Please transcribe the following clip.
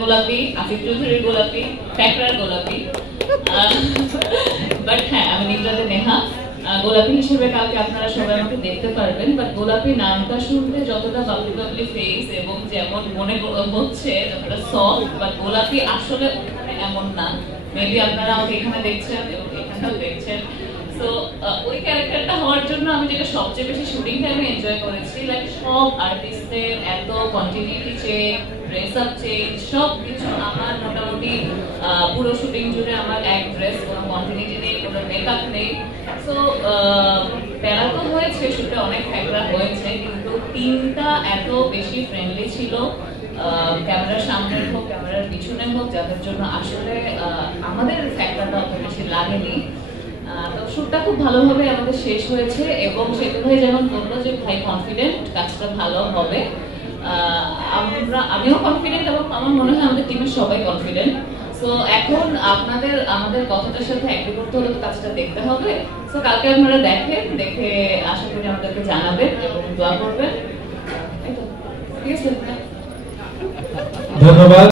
গোলাপি, আসিফ চৌধুরীর গোলাপি, ফ্যাকরার গোলাপি, বাট হ্যাঁ আমি নিদ্রাতে নেহা। গোলাপি হিসেবে কালকে আপনারা সবাই আমাকে দেখতে পারবেন, বাট গোলাপি নামটা শুনতে যতটা বাবলি বাবলি ফেস এবং যেমন মনে হচ্ছে যতটা সফট, বাট গোলাপি আসলে ওখানে এমন না। মেবি আপনারা আমাকে এখানে দেখছেন এবং এখানেও দেখছেন। সো ওই ক্যারেক্টারটা হওয়ার জন্য আমি যেটা সবচেয়ে বেশি শুটিংটা আমি এনজয় করেছি, লাইক সব আর্টিস্টের এত continuity change, dress up change, সব কিছু আমার মোটামুটি পুরো শুটিং জুড়ে আমার এক ড্রেস, কোনো কন্টিনিউটি নেই, কোনো মেকআপ নেই। সো প্যারা তো হয়েছে, শুটে অনেক ফ্যাকরা হয়েছে, কিন্তু টিমটা এত বেশি ফ্রেন্ডলি ছিল, ক্যামেরার সামনে হোক ক্যামেরার পিছনে হোক, যাদের জন্য আসলে আমাদের ফ্যাকরাটা অত বেশি লাগেনি। তো শুটটা খুব ভালোভাবে আমাদের শেষ হয়েছে এবং সেতু ভাই যেমন বললো যে ভাই কনফিডেন্ট কাজটা ভালো হবে, আমিও কনফিডেন্ট এবং আমার মনে হয় আমাদের টিমের সবাই কনফিডেন্ট। সো এখন আমাদের কথাটার সাথে এগ্রি করতে হলে তো কাজটা দেখতে হবে। সো কালকে আপনারা দেখে আশা করি আমাদেরকে জানাবেন এবং দোয়া করবেন। এই তো ঠিক আছে, ধন্যবাদ।